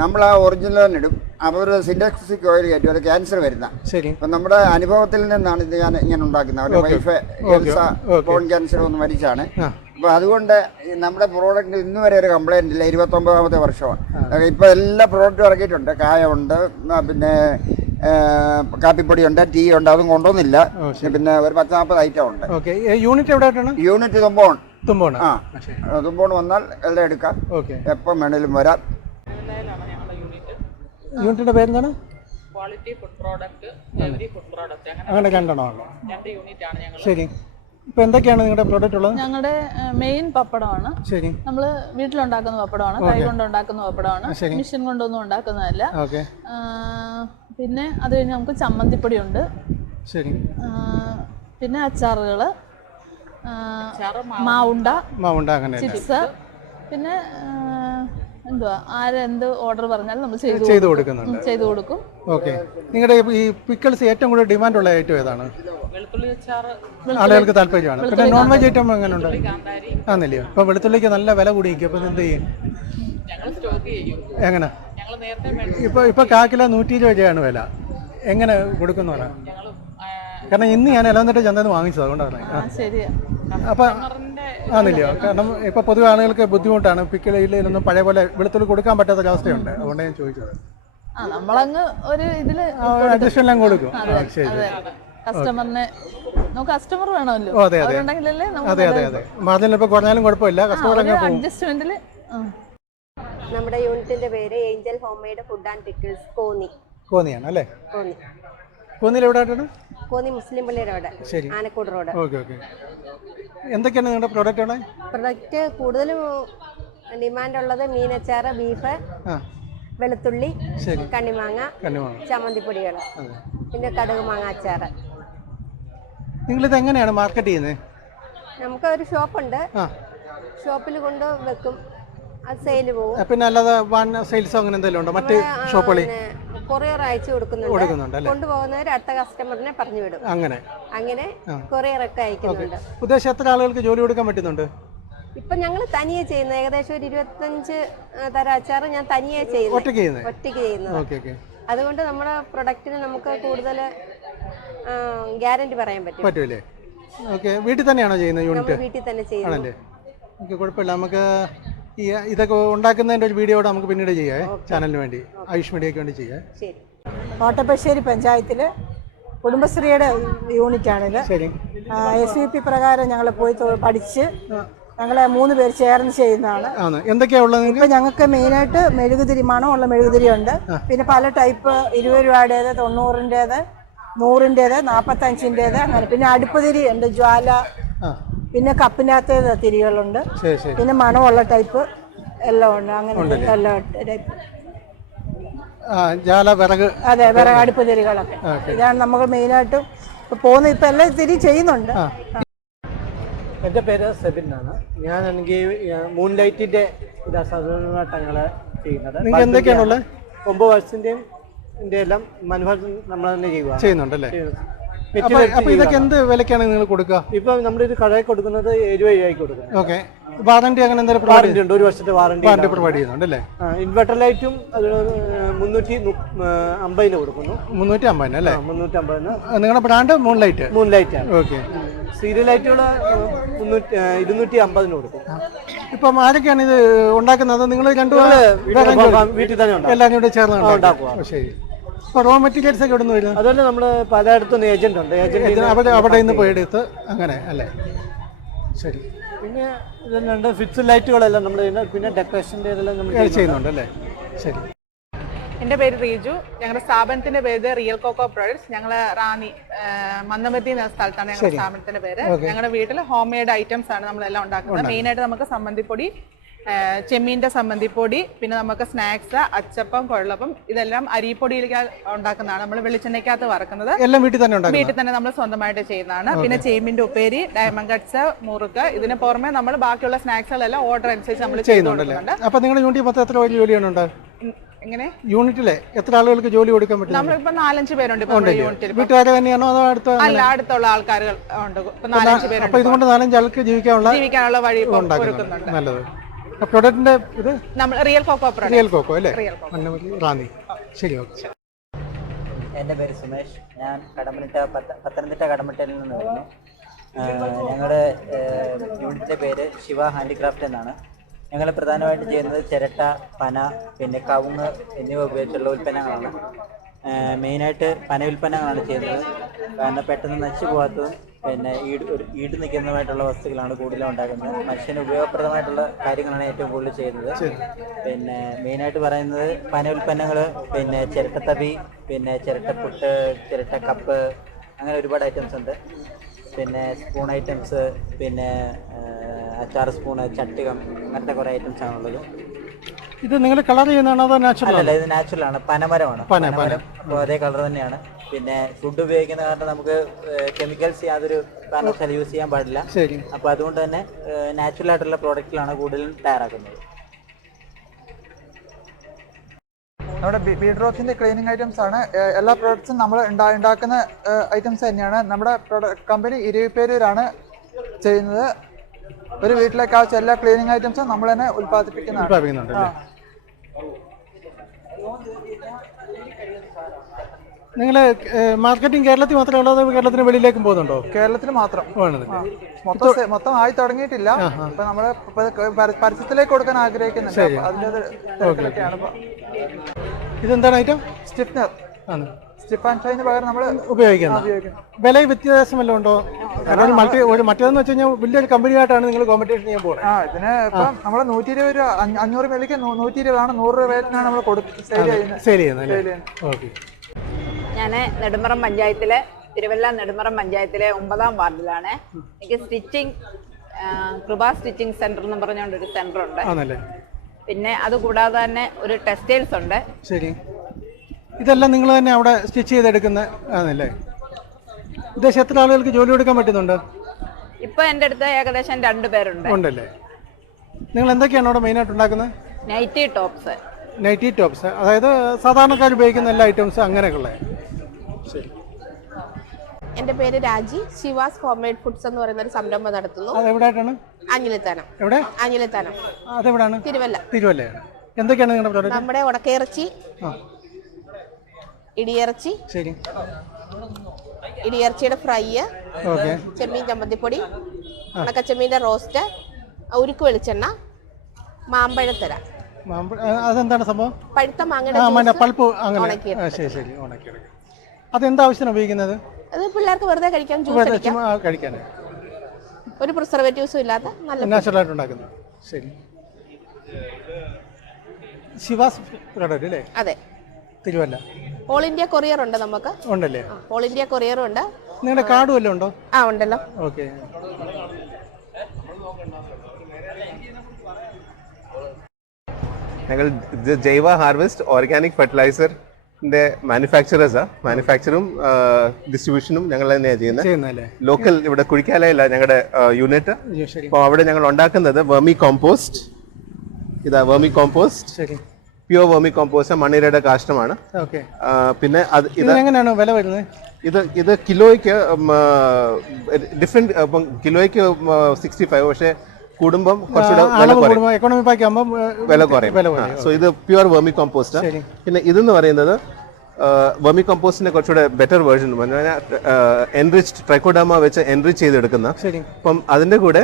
നമ്മൾ ആ ഒറിജിനൽ തന്നെ ഇടും. അവർ സിൻഡക്സിക് ഓയിൽ കയറ്റും. അത് ക്യാൻസർ വരുന്ന. അപ്പം നമ്മുടെ അനുഭവത്തിൽ നിന്നാണ് ഇത് ഞാൻ ഇങ്ങനെ ഉണ്ടാക്കുന്നത്. അവരുടെ വൈഫ്. എൽസ ബോൺ ക്യാൻസർ ഒന്ന് മരിച്ചാണ്. അപ്പോൾ അതുകൊണ്ട് നമ്മുടെ പ്രോഡക്റ്റ് ഇന്ന് വരെ ഒരു കംപ്ലൈന്റ് ഇല്ല. ഇരുപത്തൊമ്പതാമത്തെ വർഷമാണ്. ഇപ്പോൾ എല്ലാ പ്രോഡക്റ്റും ഇറക്കിയിട്ടുണ്ട്. കായ ഉണ്ട് പിന്നെ കാപ്പിപ്പൊടിയുണ്ട് ടീ ഉണ്ട് അതും കൊണ്ടുവന്നില്ല. പിന്നെ ഒരു പത്ത് നാൽപ്പത് ഐറ്റം ഉണ്ട് യൂണിറ്റ് എവിടെ ആയിട്ടാണ് യൂണിറ്റ് തുമ്പോൺ. തുമ്പോൺ ആ തുമ്പോൺ വന്നാൽ എല്ലാം എടുക്കാം. എപ്പം വേണേലും വരാം. യൂണിറ്റിന്റെ പേരെന്താണ്? Quality food product every food product അങ്ങനെ അങ്ങനെ രണ്ടെണ്ണമാണ് രണ്ട് യൂണിറ്റ് ആണ് ഞങ്ങൾ ശരി. ഇപ്പൊ എന്തൊക്കെയാണ് നിങ്ങളുടെ പ്രോഡക്റ്റ് ഉള്ളത്? ഞങ്ങളുടെ മെയിൻ പപ്പടമാണ്. ശരി. നമ്മൾ വീട്ടിലുണ്ടാക്കുന്ന പപ്പടമാണ് കൈ കൊണ്ട് ഉണ്ടാക്കുന്ന പപ്പടമാണ്. മെഷീൻ കൊണ്ടൊന്നും ഉണ്ടാക്കുന്നതല്ല. പിന്നെ അത് കഴിഞ്ഞ് നമുക്ക് ചമ്മന്തിപ്പൊടിയുണ്ട്. ശരി. ആ, പിന്നെ അച്ചാറുകൾ അച്ചാറ് മാവുണ്ട മാവുണ്ട അങ്ങനെ ചിപ്സ് പിന്നെ എന്തുവാ ആരെന്ത് ഓർഡർ പറഞ്ഞാലും നമ്മൾ ചെയ്തു ചെയ്തു കൊടുക്കും. കൊടുക്കുന്നുണ്ട്. ചെയ്തു കൊടുക്കും. ഓക്കെ. നിങ്ങളുടെ ഈ പിക്കിൾസ് ഏറ്റവും കൂടുതൽ ഡിമാൻഡ് ഉള്ള ഐറ്റം ഏതാണ്? ആളുകൾക്ക് താല്പര്യമാണ്. പിന്നെ നോൺ വെജ് ഐറ്റം എങ്ങനെ ഉണ്ട് കാന്താരി. ആന്നില്ലയോ? ഇപ്പൊ വെളുത്തുള്ളിക്ക് നല്ല വില കൂടിയിരിക്കും. അപ്പൊ എന്ത് ചെയ്യും? ഞങ്ങൾ സ്റ്റോക്ക് ചെയ്യും. എങ്ങനെ? ഇപ്പൊ ഇപ്പൊ കാക്കില നൂറ്റി ഇരുപത് രൂപയാണ് വില. എങ്ങനെ കൊടുക്കുന്ന കാരണം ഇന്ന് ഞാൻ ഇലവന്നിട്ട് ചന്തന്ന് വാങ്ങിച്ചത് അതുകൊണ്ടാണ് അപ്പൊ ആന്നില്ലയോ? കാരണം ഇപ്പൊ പൊതുവെ ആളുകൾക്ക് ബുദ്ധിമുട്ടാണ്. പിക്കിലൊന്നും പഴയ പോലെ വെളുത്തുള്ളി കൊടുക്കാൻ പറ്റാത്ത ഒരവസ്ഥയുണ്ട് അതുകൊണ്ട് ഞാൻ ചോദിച്ചത്. ആ നമ്മളങ്ങ് ഒരു ഇതിൽ അഡ്ജസ്റ്റ് എല്ലാം കൊടുക്കും. ശരി കസ്റ്റമറിനെ നമുക്ക് കസ്റ്റമർ വേണമല്ലോ. അതെ, അതെ. അതെ അതെ അതെ. മാർജിൻ ഇപ്പൊ കുറഞ്ഞാലും കുഴപ്പമില്ല. കസ്റ്റമർ അഡ്ജസ്റ്റ്മെന്റിൽ നമ്മുടെ യൂണിറ്റിന്റെ പേര് Angel home made food and pickles Konni. കോന്നിയാണ് അല്ലേ? കോന്നി. കോന്നിയിൽ എവിടെ ആയിട്ടാണ്? കോന്നി മുസ്ലിം പള്ളിയുടെ അവിടെ ശരി. ആനക്കൂട് റോഡ്. Okay okay. എന്തൊക്കെയാണ് നിങ്ങളുടെ പ്രോഡക്റ്റുകൾ പ്രൊഡക്റ്റ് കൂടുതലും ഡിമാൻഡ് ഉള്ളത് മീനച്ചാറ് ബീഫ് ആ. വെളുത്തുള്ളി ശരി. കണ്ണിമാങ്ങ കണ്ണിമാങ്ങ. ചമ്മന്തിപ്പൊടികൾ അതെ. പിന്നെ കടുക് മാങ്ങ അച്ചാറ്. നിങ്ങളിത് എങ്ങനെയാണ് മാർക്കറ്റ് ചെയ്യുന്നത്? നമുക്ക് ഒരു ഷോപ്പുണ്ട്. ആ. ഷോപ്പിൽ കൊണ്ട് വെക്കും. സെയിൽ പോകും. പിന്നെ അല്ലാതെ വൺ സെയിൽസോ അങ്ങനെ എന്തെങ്കിലും ഉണ്ടോ? മറ്റ് ഷോപ്പുകളിൽ കൊറിയർ അയച്ചു കൊടുക്കുന്നുണ്ട്. കൊണ്ടുപോകുന്നവർ അടുത്ത കസ്റ്റമറിനെ പറഞ്ഞു വിടും. അങ്ങനെ. അങ്ങനെ കൊറിയർ ഒക്കെ അയക്കുന്നുണ്ട്. ഉദ്ദേശം എത്ര ആളുകൾക്ക് ജോലി കൊടുക്കാൻ പറ്റുന്നുണ്ട്? ഇപ്പൊ ഞങ്ങൾ തനിയെ ചെയ്യുന്ന ഏകദേശം ഒരു ഇരുപത്തഞ്ച് തര അച്ചാറ് ഞാൻ തനിയെ ചെയ്യുന്നത്. ഒറ്റയ്ക്ക് ചെയ്യുന്നത് ഒറ്റയ്ക്ക് ചെയ്യുന്നത്. അതുകൊണ്ട് നമ്മുടെ പ്രൊഡക്റ്റിന് നമുക്ക് കൂടുതൽ ഗ്യാരണ്ടി പറയാൻ പറ്റും. പറ്റൂലേ? ഓക്കെ വീട്ടിൽ തന്നെയാണോ ചെയ്യുന്നത് യൂണിറ്റ് വീട്ടിൽ തന്നെ ചെയ്യുന്നത് കുഴപ്പമില്ല. നമുക്ക് ഈ ഇതൊക്കെ ഉണ്ടാക്കുന്നതിന്റെ ഒരു വീഡിയോ നമുക്ക് പിന്നീട് ചെയ്യാം ചാനലിന് വേണ്ടി ആയുഷ് മീഡിയക്ക് വേണ്ടി ചെയ്യാം. ശരി. കോട്ടപ്പശ്ശേരി പഞ്ചായത്തിൽ കുടുംബശ്രീയുടെ യൂണിറ്റാണിത്. എസ് വി പി പ്രകാരം ഞങ്ങൾ പോയി പഠിച്ച് ഞങ്ങളെ മൂന്ന് പേര് ചേർന്ന് ചെയ്യുന്നതാണ്. എന്തൊക്കെയാണ് ഇപ്പൊ ഞങ്ങൾക്ക് മെയിനായിട്ട് മെഴുകുതിരി മണമുള്ള മെഴുകുതിരി ഉണ്ട് പിന്നെ പല ടൈപ്പ് ഇരുപത് രൂപയുടേത് തൊണ്ണൂറിന്റെത് നൂറിന്റെത് നാൽപ്പത്തഞ്ചിന്റെത് അങ്ങനെ. പിന്നെ അടുപ്പുതിരി ഉണ്ട് ജ്വാല പിന്നെ കപ്പിനകത്ത് തിരികളുണ്ട്. ശരി ശരി. പിന്നെ മണമുള്ള ടൈപ്പ് എല്ലാം ഉണ്ട്. അങ്ങനെ എല്ലാ ടൈപ്പ്. ആ ജാല വിറക്. അതെ വിറകടുപ്പ് അടുപ്പ് തിരികളൊക്കെ. ഇതാണ് നമുക്ക് മെയിനായിട്ടും പോകുന്ന ഇപ്പൊ എല്ലാം തിരി ചെയ്യുന്നുണ്ട്. എന്റെ പേര് സെബിൻ ആണ് ഞാൻ ഞാനാണെങ്കിൽ മൂൺ ലൈറ്റിന്റെ ഞങ്ങൾ ചെയ്യുന്നത്. ഒമ്പത് വർഷത്തിന്റെയും എല്ലാം മനോഹരം നമ്മൾ തന്നെ ചെയ്യുക ചെയ്യുന്നുണ്ടല്ലേ? അപ്പൊ ഇതൊക്കെ എന്ത് വിലക്കാണ് നിങ്ങൾ കൊടുക്കുക? ഇപ്പൊ ഇപ്പം ഒരു കടയിൽ കൊടുക്കുന്നത് രൂപയ്ക്ക് കൊടുക്കുന്നത് ഓക്കെ. വാറന്റി അങ്ങനെ എന്തെങ്കിലും വാറണ്ടി ഉണ്ട് ഒരു വർഷത്തെ വാറണ്ടി വാറണ്ടി പ്രൊവൈഡ് ചെയ്യുന്നുണ്ട് അല്ലേ? ഇൻവെർട്ടർ ലൈറ്റും അത് മുന്നൂറ്റി അമ്പതിന് കൊടുക്കുന്നു. മുന്നൂറ്റി അമ്പതിന് അല്ലേ മുന്നൂറ്റി അമ്പതിന് നിങ്ങളുടെ brand moon light moon light ആണ്. ഓക്കെ. സീരിയൽ ലൈറ്റുകൾ മുന്നൂറ്റി ഇരുന്നൂറ്റി അമ്പതിന് കൊടുക്കും. ഇപ്പം ആരൊക്കെയാണ് ഇത് ഉണ്ടാക്കുന്നത്? നിങ്ങൾ രണ്ടു വീട്ടിൽ തന്നെ എല്ലാവരും കൂടെ ചേർന്ന് ഉണ്ടാക്കുക. ശരി. റോ മെറ്റീരിയൽസ് ഒക്കെ ഇവിടുന്ന് വരുന്നത് അതുപോലെ നമ്മൾ പലയിടത്തും ഏജന്റ് ഉണ്ട്. ഏജന്റ് അവിടെ അവിടെ നിന്ന് പോയി എടുത്ത് അങ്ങനെ അല്ലേ? ശരി. പിന്നെ ഇതിലുണ്ട് ഫിക്സ് ലൈറ്റുകളെല്ലാം നമ്മൾ പിന്നെ ഡെക്കറേഷന്റെ ഇതെല്ലാം നമ്മൾ ചെയ്യുന്നുണ്ട്. അല്ലേ? ശരി. എന്റെ പേര് റീജു. ഞങ്ങളുടെ സ്ഥാപനത്തിന്റെ പേര് റിയൽ കോക്കോ പ്രോഡക്ട്സ് ഞങ്ങൾ റാന്നി മന്ദമതി എന്ന സ്ഥലത്താണ് ഞങ്ങളുടെ സ്ഥാപനത്തിന്റെ പേര്. ഞങ്ങളുടെ വീട്ടിൽ ഹോം മെയ്ഡ് ഐറ്റംസ് ആണ് നമ്മളെല്ലാം ഉണ്ടാക്കുന്നത്. മെയിൻ ആയിട്ട് നമുക്ക് സമ്മന്തിപ്പൊടി ചെമ്മീന്റെ സമ്മന്തിപ്പൊടി പിന്നെ നമുക്ക് സ്നാക്സ് അച്ചപ്പം കൊഴലപ്പം ഇതെല്ലാം അരിപ്പൊടിയിലേക്ക് ഉണ്ടാക്കുന്നതാണ് നമ്മൾ വെളിച്ചെണ്ണയ്ക്കകത്ത് വറക്കുന്നത്. എല്ലാം വീട്ടിൽ തന്നെ വീട്ടിൽ തന്നെ നമ്മൾ സ്വന്തമായിട്ട് ചെയ്യുന്നതാണ്. പിന്നെ ചെമ്മീന്റെ ഉപ്പേരി ഡയമണ്ട് കട്ട്സ് മുറുക്ക് ഇതിന് പുറമെ നമ്മൾ ബാക്കിയുള്ള സ്നാക്സുകളെല്ലാം ഓർഡർ അനുസരിച്ച് നമ്മൾ ചെയ്യുന്നുണ്ട് അപ്പോൾ കൊടുക്കുന്നുണ്ട്. അപ്പൊ നിങ്ങളുടെ യൂണിറ്റ് മൊത്തം എത്ര ജോലിയാണ് എങ്ങനെ? യൂണിറ്റിലെ എത്ര ആളുകൾക്ക് ജോലി കൊടുക്കാൻ പറ്റും നമ്മളിപ്പോ നാലഞ്ച് പേരുണ്ട്. വീട്ടുകാരെ തന്നെയാണോ അതോ അടുത്ത അല്ല അടുത്തുള്ള ആൾക്കാരുകൾ ഉണ്ട്. ഇപ്പൊ നാലഞ്ച് പേരുണ്ട് ഇതുകൊണ്ട് നാലഞ്ച് ആൾക്ക് ജീവിക്കാനുള്ള ജീവിക്കാനുള്ള വഴി ഇപ്പൊ ഉണ്ടാക്കുന്നുണ്ട്. നല്ലത്. പ്രൊഡക്റ്റിന്റെ ഇത്? നമ്മൾ റിയൽ കോക്കോ റിയൽ കോക്കോ അല്ലേ? Real coco. മന്നമല്ലി റാന്നി. ശരി ഓക്കെ. എന്റെ പേര് സുമേഷ്. ഞാൻ കടമ്പനിട്ട പത്ത പത്തനംതിട്ട കടമ്പട്ടയിൽ നിന്ന് വരുന്നു. ഞങ്ങളുടെ യൂണിറ്റിന്റെ പേര് ശിവ ഹാൻഡിക്രാഫ്റ്റ് എന്നാണ്. ഞങ്ങൾ പ്രധാനമായിട്ട് ചെയ്യുന്നത് ചിരട്ട പന പിന്നെ കവുങ്ങ് എന്നിവ ഉപയോഗിച്ചുള്ള ഉൽപ്പന്നങ്ങളാണ്. മെയിനായിട്ട് പന ഉൽപ്പന്നങ്ങളാണ് ചെയ്യുന്നത്. കാരണം പെട്ടെന്ന് നശിച്ചു പോകാത്തതും പിന്നെ ഈട് ഒരു ഈട് നിൽക്കുന്നതുമായിട്ടുള്ള വസ്തുക്കളാണ് കൂടുതലും ഉണ്ടാക്കുന്നത്. മനുഷ്യന് ഉപയോഗപ്രദമായിട്ടുള്ള കാര്യങ്ങളാണ് ഏറ്റവും കൂടുതൽ ചെയ്യുന്നത്. പിന്നെ മെയിനായിട്ട് പറയുന്നത് പന ഉൽപ്പന്നങ്ങൾ പിന്നെ ചിരട്ടത്തവി പിന്നെ ചിരട്ടപ്പുട്ട് ചിരട്ട കപ്പ് അങ്ങനെ ഒരുപാട് ഐറ്റംസ് ഉണ്ട്. പിന്നെ സ്പൂൺ ഐറ്റംസ് പിന്നെ അച്ചാർ സ്പൂണ് ചട്ടുകം അങ്ങനത്തെ കുറേ ഐറ്റംസ് ആണുള്ളത് ഇത് നിങ്ങൾ കളർ ചെയ്യുന്നതാണോ അതോ നാച്ചുറൽ അല്ല ഇത് നാച്ചുറൽ ആണ്. പനമരമാണ്. പന, പന. പനമരം അതേ കളർ തന്നെയാണ്. പിന്നെ ഫുഡ് ഉപയോഗിക്കുന്ന കാരണം നമുക്ക് കെമിക്കൽസ് യാതൊരു കാരണവശാലും യൂസ് ചെയ്യാൻ പാടില്ല. അപ്പൊ അതുകൊണ്ട് തന്നെ നാച്ചുറൽ ആയിട്ടുള്ള പ്രോഡക്റ്റിലാണ് കൂടുതലും തയ്യാറാക്കുന്നത്. നമ്മുടെ ബീഡ്രോക്കിന്റെ ക്ലീനിങ് ഐറ്റംസ് ആണ്. എല്ലാ പ്രോഡക്ട്സും നമ്മൾ ഉണ്ടാക്കുന്ന ഐറ്റംസ് തന്നെയാണ്. നമ്മുടെ കമ്പനി ഇരുപേരൂരാണ് ചെയ്യുന്നത്. ഒരു വീട്ടിലേക്ക് ആവശ്യം എല്ലാ ക്ലീനിങ് ഐറ്റംസും നമ്മൾ തന്നെ ഉൽപ്പാദിപ്പിക്കുന്നതാണ്. നിങ്ങൾ മാർക്കറ്റിംഗ് കേരളത്തിൽ മാത്രമേ ഉള്ളത് കേരളത്തിന് വെളിയിലേക്കും പോകുന്നുണ്ടോ? കേരളത്തിൽ മാത്രം. മൊത്തം മൊത്തം ആയി തുടങ്ങിയിട്ടില്ല. ഇപ്പൊ നമ്മൾ പരസ്യത്തിലേക്ക് കൊടുക്കാൻ ആഗ്രഹിക്കുന്നുണ്ട്. അതിന്റെ. ഇതെന്താണ് ഐറ്റം സ്റ്റിഫ്നർ ആണ്. സ്റ്റിഫ് ആൻഡ് ഷൈന് പകരം നമ്മൾ ഉപയോഗിക്കുന്നത് വില വ്യത്യാസം വല്ലതും ഉണ്ടോ? കാരണം ഒരു മറ്റേതെന്ന് വെച്ച് കഴിഞ്ഞാൽ വലിയൊരു കമ്പനിയായിട്ടാണ് നിങ്ങൾ കോമ്പറ്റീഷൻ ചെയ്യാൻ പോകുന്നത്. ആ ഇതിന് ഇപ്പം നമ്മൾ നൂറ്റി ഇരുപത് രൂപ അഞ്ഞ- അഞ്ഞൂറ് വിലയ്ക്ക് നൂറ്റി ഇരുപതാണ് നൂറ് രൂപ നമ്മൾ കൊടുക്കുന്നത് സെയിൽ ചെയ്യുന്നത്. ചെയ്യുന്നത്. ഓക്കെ. ഞാൻ നെടുമറം പഞ്ചായത്തിലെ തിരുവല്ല നെടുമറം പഞ്ചായത്തിലെ ഒമ്പതാം വാർഡിലാണ്. എനിക്ക് സ്റ്റിച്ചിങ് കൃപ സ്റ്റിച്ചിങ് സെന്റർ എന്ന് പറഞ്ഞുകൊണ്ട് ഒരു സെന്റർ ഉണ്ട് പിന്നെ അതുകൂടാതെ തന്നെ ഒരു ടെക്സ്റ്റൈൽസ് ഉണ്ട്. ശരി. ഇതെല്ലാം നിങ്ങൾ തന്നെ അവിടെ സ്റ്റിച്ച് ചെയ്തെടുക്കുന്ന ആണല്ലേ? ഉദ്ദേശം എത്ര ആളുകൾക്ക് ജോലി കൊടുക്കാൻ പറ്റുന്നുണ്ട്? ഇപ്പൊ എന്റെ അടുത്ത് ഏകദേശം രണ്ട് പേരുണ്ട്. ഉണ്ടല്ലേ? നിങ്ങൾ എന്തൊക്കെയാണ് അവിടെ മെയിനായിട്ട് ഉണ്ടാക്കുന്നത്? Nightie tops. നൈറ്റി ടോപ്സ് അതായത് സാധാരണക്കാർ ഉപയോഗിക്കുന്ന എല്ലാ ഐറ്റംസ് അങ്ങനെയൊക്കെയുള്ള? ശരി. എന്റെ പേര് രാജി. ശിവാസ് ഹോംമെയ്ഡ് ഫുഡ്സ് എന്ന് പറയുന്ന ഒരു സംരംഭം നടത്തുന്നു. അത് എവിടെയായിട്ടാണ് ആഞ്ഞിലിത്താനം എവിടെ ആഞ്ഞിലിത്താനം തിരുവല്ല. തിരുവല്ലയാണ്. എന്തൊക്കെയാണ് നിങ്ങളുടെ പ്രോഡക്റ്റ് നമ്മുടെ ഉടക്കയിറച്ചി ഇടിയിറച്ചി ശരി. ഇടിയിറച്ചിയുടെ ഫ്രൈ ഓക്കെ. ചെമ്മീൻ ചമ്മന്തിപ്പൊടി ഉണക്കച്ചെമ്മീന്റെ റോസ്റ്റ് ഉരുക്ക് വെളിച്ചെണ്ണ മാമ്പഴത്തര അതെന്താണ് സംഭവം? പഴുത്ത മാങ്ങയുടെ പൾപ്പ് അങ്ങനെ. ശരി ശരി ഉണക്കിയെടുക്കുക അതെന്താവശ്യത്തിന് ഉപയോഗിക്കുന്നത്? അത് പിള്ളേർക്ക് വെറുതെ കഴിക്കാൻ ജ്യൂസ് വെറുതെ കഴിക്കാനേ. ഒരു പ്രിസർവേറ്റീവ്സും ഇല്ലാത്ത നല്ല നാച്ചുറൽ ആയിട്ട് ഉണ്ടാക്കുന്നത് ശരി. ശിവാസ് അല്ലേ? അതെ. തിരുവല്ല. ഓൾ ഇന്ത്യ കൊറിയർ ഉണ്ട് നമുക്ക്. ഉണ്ടല്ലേ? ഓൾ ഇന്ത്യ കൊറിയറും ഉണ്ട്. നിങ്ങളുടെ കാർഡ് വല്ലതും ഉണ്ടോ? ആ ഉണ്ടല്ലോ. ഓക്കെ. ഞങ്ങൾ ജൈവ ഹാർവെസ്റ്റ് ഓർഗാനിക് ഫെർട്ടിലൈസറിന്റെ മാനുഫാക്ചറേഴ്സാണ് മാനുഫാക്ചറും ഡിസ്ട്രിബ്യൂഷനും ഞങ്ങൾ തന്നെയാണ് ചെയ്യുന്നത് ലോക്കൽ ഇവിടെ കുഴിക്കാലയില്ല ഞങ്ങളുടെ യൂണിറ്റ് അപ്പോൾ അവിടെ ഞങ്ങൾ ഉണ്ടാക്കുന്നത് വെർമി കോമ്പോസ്റ്റ് ഇതാ vermi compost pure vermi compost മണ്ണിരയുടെ കാഷ്ടമാണ്. പിന്നെ അത് ഇത് എങ്ങനെയാണ് വില വരുന്നത്? ഇത് ഇത് കിലോയ്ക്ക് ഡിഫറെന്റ് കിലോയ്ക്ക് സിക്സ്റ്റി ഫൈവ് പക്ഷേ കൂടുമ്പം കുറച്ചുകൂടെ എക്കണോമി പാക്ക് ആകുമ്പോൾ വില കുറയും. സോ ഇത് പ്യുവർ വെർമി കോമ്പോസ്റ്റ്. പിന്നെ ഇതെന്ന് പറയുന്നത് വെർമി കോമ്പോസ്റ്റിന്റെ കുറച്ചുകൂടെ ബെറ്റർ വേർഷൻ എൻറിച്ച് ട്രൈക്കോഡാമ വെച്ച് എൻറിച്ച് ചെയ്തെടുക്കുന്ന. അപ്പം അതിന്റെ കൂടെ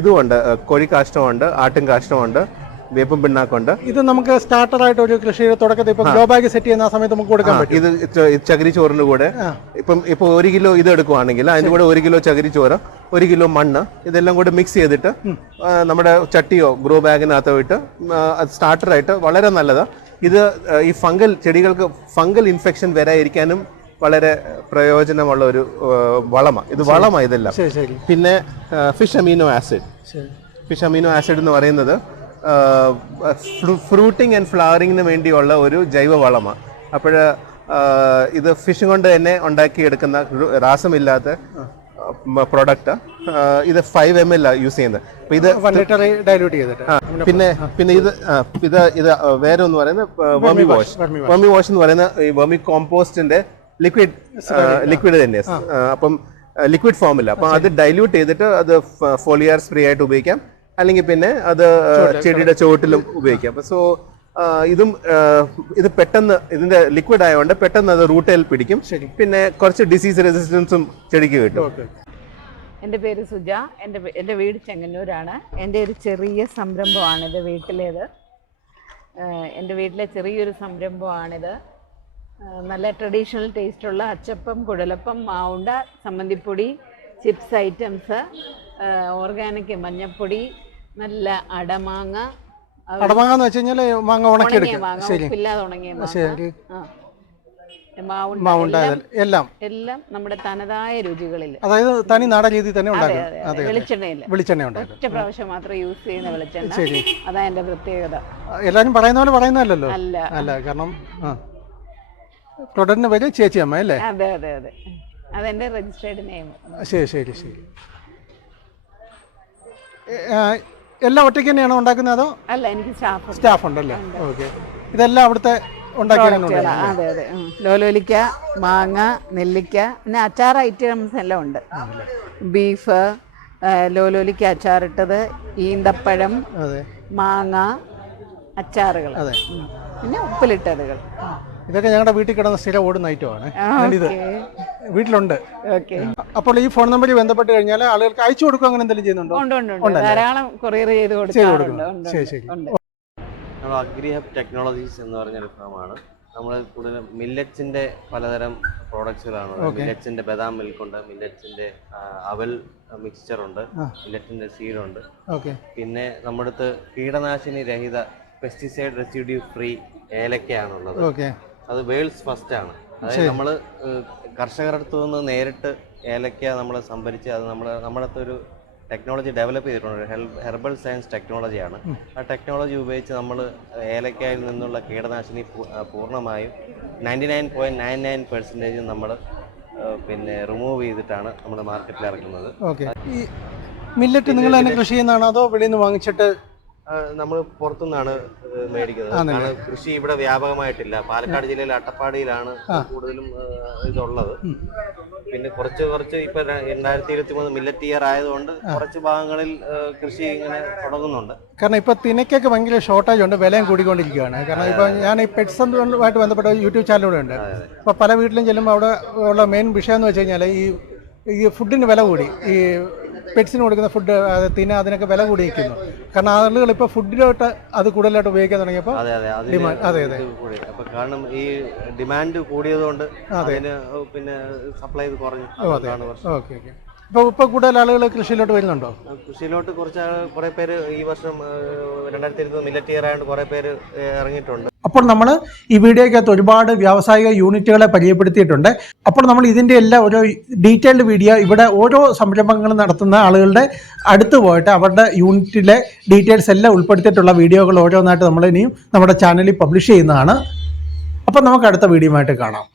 ഇതുമുണ്ട് കോഴിക്കാഷ്ടമുണ്ട് കോഴി കാഷ്ടമുണ്ട് ആട്ടും കാഷ്ടമുണ്ട് വേപ്പും പിണ്ണാക്കുണ്ട് ഇത് നമുക്ക് സ്റ്റാർട്ടർ ആയിട്ട് ഒരു കൃഷിയുടെ തുടക്കത്തിൽ ഇപ്പൊ ഗ്രോ ബാഗ് സെറ്റ് ചെയ്യുന്ന ആ സമയത്ത് നമുക്ക് കൊടുക്കാൻ പറ്റും. ഇത് ചകിരി ചോറിന്റെ കൂടെ. ഇപ്പം ഇപ്പൊ ഒരു കിലോ ഇത് എടുക്കുവാണെങ്കിൽ അതിന്റെ കൂടെ ഒരു കിലോ ചകിരി ചോറ് ഒരു കിലോ മണ്ണ് ഇതെല്ലാം കൂടെ മിക്സ് ചെയ്തിട്ട് നമ്മുടെ ചട്ടിയോ ഗ്രോ ബാഗിനകത്തോ ഇട്ട് സ്റ്റാർട്ടറായിട്ട് വളരെ നല്ലതാണ് ഇത് ഈ ഫംഗൽ ചെടികൾക്ക് ഫംഗൽ ഇൻഫെക്ഷൻ വരാതിരിക്കാനും വളരെ പ്രയോജനമുള്ള ഒരു വളമാണ് ഇത് വളമാണ് ഇതെല്ലാം. പിന്നെ fish amino acid fish amino acid എന്ന് പറയുന്നത് ഫ്രൂട്ടിങ് ആൻഡ് ഫ്ലവറിങ്ങിന് വേണ്ടിയുള്ള ഒരു ജൈവ വളമാണ് അപ്പോൾ ഇത് ഫിഷ് കൊണ്ട് തന്നെ ഉണ്ടാക്കിയെടുക്കുന്ന എടുക്കുന്ന രാസമില്ലാത്ത പ്രൊഡക്റ്റ് ഇത് ഫൈവ് എം എൽ യൂസ് ചെയ്യുന്നത്. അപ്പോൾ ഇത് ലിറ്റർ ഡൈല്യൂട്ട് ചെയ്തിട്ട്. പിന്നെ പിന്നെ ഇത് ഇത് ഇത് വേറെ ഒന്ന് പറയുന്നത് vermi wash vermi vermi wash എന്ന് പറയുന്ന ഈ വെർമി കോമ്പോസ്റ്റിന്റെ ലിക്വിഡ് ലിക്വിഡ് തന്നെ. അപ്പം ലിക്വിഡ് ഫോമില്ല അപ്പം അത് ഡൈല്യൂട്ട് ചെയ്തിട്ട് അത് ഫോളിയർ സ്പ്രേ ആയിട്ട് ഉപയോഗിക്കാം. അല്ലെങ്കിൽ പിന്നെ അത് ചെടിയുടെ ചുവട്ടിലും ഉപയോഗിക്കാം. സോ ഇതും ഇത് പെട്ടെന്ന് ഇതിന്റെ ലിക്വിഡ് ആയതുകൊണ്ട് പെട്ടെന്ന് അത് റൂട്ടേൽ പിടിക്കും. പിന്നെ കുറച്ച് ഡിസീസ് റെസിസ്റ്റൻസും ചെടിക്ക് കിട്ടും. എന്റെ പേര് സുജ. എന്റെ എന്റെ വീട് ചെങ്ങന്നൂരാണ്. എന്റെ ഒരു ചെറിയ സംരംഭമാണിത് വീട്ടിലേത്. എന്റെ വീട്ടിലെ ചെറിയൊരു സംരംഭമാണിത്. നല്ല ട്രഡീഷണൽ ടേസ്റ്റുള്ള അച്ചപ്പം കുഴലപ്പം മാവുണ്ട ചമ്മന്തിപ്പൊടി ചിപ്സ് ഐറ്റംസ് ഓർഗാനിക് മഞ്ഞപ്പൊടി നല്ല അടമാങ്ങ. അടമാങ്ങ എന്ന് വെച്ച് കഴിഞ്ഞാൽ മാങ്ങ ഉണക്കിയെടുക്കും ശരി. ശരി. എല്ലാം- എല്ലാം. നമ്മുടെ തനതായ രുചികളിൽ അതായത് തനി നാടൻ രീതിയിൽ തന്നെ ഉണ്ടാക്കും. വെളിച്ചെണ്ണയിൽ വെളിച്ചെണ്ണ ഉണ്ടാക്കും ഒറ്റ പ്രാവശ്യം മാത്രം യൂസ് ചെയ്യുന്ന വെളിച്ചെണ്ണ. ശരി. അതാ എന്റെ പ്രത്യേകത. എല്ലാരും പറയുന്ന പോലെ പറയുന്നതല്ലല്ലോ? അല്ല. അല്ല കാരണം പ്രൊഡക്റ്റിന് പേര് ചേച്ചി അമ്മ അല്ലേ? അതെ അതെ അതെ. അതെന്റെ രജിസ്റ്റേർഡ് നെയിം ശരി ശരി ശരി. എല്ലാം ഒറ്റയ്ക്ക് തന്നെയാണോ ഉണ്ടാക്കുന്നത് അതോ അല്ല എനിക്ക് സ്റ്റാഫ് സ്റ്റാഫ് ഉണ്ടല്ലേ? ഓക്കെ ഇതെല്ലാം അവിടുത്തെ അതെ അതെ. ലോലോലിക്ക മാങ്ങ നെല്ലിക്ക പിന്നെ അച്ചാർ ഐറ്റംസ് എല്ലാം ഉണ്ട്. ബീഫ് ലോലോലിക്ക അച്ചാറിട്ടത് ഈന്തപ്പഴം മാങ്ങ അച്ചാറുകൾ. അതെ. പിന്നെ ഉപ്പിലിട്ടതുകൾ. ഇതൊക്കെ ഞങ്ങളുടെ വീട്ടിൽ കിടന്ന സ്ഥിരം ഓടുന്ന ഐറ്റമാണ്. ഓക്കേ. വീട്ടിലുണ്ട്. ഓക്കെ. അപ്പോൾ ഈ ഫോൺ നമ്പറിൽ ബന്ധപ്പെട്ട് കഴിഞ്ഞാൽ ആളുകൾക്ക് അയച്ചു കൊടുക്കുക അങ്ങനെ എന്തെങ്കിലും ചെയ്യുന്നുണ്ടോ? ഉണ്ട് ഉണ്ട് ഉണ്ട്. ധാരാളം കൊറിയർ ചെയ്ത് കൊടുക്കാറുണ്ട്. ഉണ്ട്, ശരി ഉണ്ട്, ശരി. ഉണ്ട്. നമ്മൾ അഗ്രി ഹബ് ടെക്നോളജീസ് എന്ന് പറഞ്ഞൊരു ഫാമാണ് നമ്മൾ കൂടുതലും മില്ലറ്റ്സിന്റെ പലതരം പ്രോഡക്ട്സുകളാണ് Okay. മില്ലറ്റ്സിന്റെ ബദാം മിൽക്ക് ഉണ്ട് മില്ലറ്റ്സിന്റെ അവൽ മിക്സ്ചർ ഉണ്ട് മില്ലറ്റ്സിന്റെ മില്ലറ്റിന്റെ സീഡ് ഉണ്ട് ഓക്കെ. പിന്നെ നമ്മുടെ അടുത്ത് കീടനാശിനി രഹിത പെസ്റ്റിസൈഡ് റെസിഡ്യൂ ഫ്രീ ഏലക്കയാണുള്ളത്. ഓക്കെ. അത് വേൾഡ്സ് ഫസ്റ്റ് ആണ് അതായത് നമ്മൾ കർഷകരുടെ അടുത്ത് നിന്ന് നേരിട്ട് ഏലക്ക നമ്മൾ സംഭരിച്ച് അത് നമ്മൾ നമ്മുടെ അടുത്തൊരു ടെക്നോളജി ഡെവലപ്പ് ചെയ്തിട്ടുണ്ട്. ഹെർബൽ സയൻസ് ടെക്നോളജിയാണ് ആ ടെക്നോളജി ഉപയോഗിച്ച് നമ്മൾ ഏലക്കയിൽ നിന്നുള്ള കീടനാശിനി പൂർണമായും ninety nine point nine nine percentage നമ്മൾ പിന്നെ റിമൂവ് ചെയ്തിട്ടാണ് നമ്മൾ മാർക്കറ്റിൽ ഇറക്കുന്നത്. ഓക്കെ ഈ മില്ലറ്റ് നിങ്ങൾ തന്നെ കൃഷി ചെയ്യുന്നതാണോ? അതോ വെളിയിൽ നിന്ന് വാങ്ങിച്ചിട്ട് നമ്മൾ പുറത്തുനിന്നാണ് മേടിക്കുന്നത്. കാരണം കൃഷി ഇവിടെ വ്യാപകമായിട്ടില്ല. പാലക്കാട് ജില്ലയിലെ അട്ടപ്പാടിയിലാണ് കൂടുതലും ഇതുള്ളത്. പിന്നെ കുറച്ച് കുറച്ച് ഇപ്പൊ രണ്ടായിരത്തി ഇരുപത്തി മൂന്ന് മില്ലറ്റ് ഇയർ ആയതുകൊണ്ട് കുറച്ച് ഭാഗങ്ങളിൽ കൃഷി ഇങ്ങനെ തുടങ്ങുന്നുണ്ട്. കാരണം ഇപ്പൊ തിനക്കൊക്കെ ഭയങ്കര ഷോർട്ടേജ് ഉണ്ട് വിലയും കൂടിക്കൊണ്ടിരിക്കുകയാണ്. കാരണം ഇപ്പൊ ഞാൻ ഈ പെറ്റ്സ് ആയിട്ട് ബന്ധപ്പെട്ട യൂട്യൂബ് ചാനലൂടെ ഉണ്ട്. ഇപ്പൊ പല വീട്ടിലും ചെല്ലുമ്പോൾ അവിടെ ഉള്ള മെയിൻ വിഷയം എന്ന് വെച്ച് കഴിഞ്ഞാൽ ഈ ഈ ഫുഡിന് വില കൂടി. ഈ പെറ്റ്സിന് കൊടുക്കുന്ന ഫുഡ് തിന അതിനൊക്കെ വില കൂടിയിരിക്കുന്നു. കാരണം ആളുകൾ ഇപ്പോൾ ഫുഡിലോട്ട് അത് കൂടുതലായിട്ട് ഉപയോഗിക്കാൻ തുടങ്ങിയപ്പോൾ അതിന് ഡിമാൻഡ് അതെ അതെ. കാരണം ഈ ഡിമാൻഡ് കൂടിയതുകൊണ്ട്. അതിന് പിന്നെ സപ്ലൈ കുറഞ്ഞു. Okay okay. ഇപ്പോൾ ഇപ്പോൾ കൂടുതൽ ആളുകൾ കൃഷിയിലോട്ട് വരുന്നുണ്ടോ? കൃഷിയിലോട്ട് കുറച്ച് കുറേ പേര് ഈ വർഷം രണ്ടായിരത്തി ഇരുപത് മില്ലറ്റ് ഇയർ ആയതുകൊണ്ട് കുറെ പേര് ഇറങ്ങിയിട്ടുണ്ട്. അപ്പോൾ നമ്മൾ ഈ വീഡിയോയ്ക്കകത്ത് ഒരുപാട് വ്യാവസായിക യൂണിറ്റുകളെ പരിചയപ്പെടുത്തിയിട്ടുണ്ട്. അപ്പോൾ നമ്മൾ ഇതിന്റെ എല്ലാം ഓരോ ഡീറ്റെയിൽഡ് വീഡിയോ ഇവിടെ ഓരോ സംരംഭങ്ങൾ നടത്തുന്ന ആളുകളുടെ അടുത്ത് പോയിട്ട് അവരുടെ യൂണിറ്റിലെ ഡീറ്റെയിൽസ് എല്ലാം ഉൾപ്പെടുത്തിയിട്ടുള്ള വീഡിയോകൾ ഓരോന്നായിട്ട് നമ്മൾ ഇനിയും നമ്മുടെ ചാനലിൽ പബ്ലിഷ് ചെയ്യുന്നതാണ്. അപ്പോൾ നമുക്ക് അടുത്ത വീഡിയോ ആയിട്ട് കാണാം.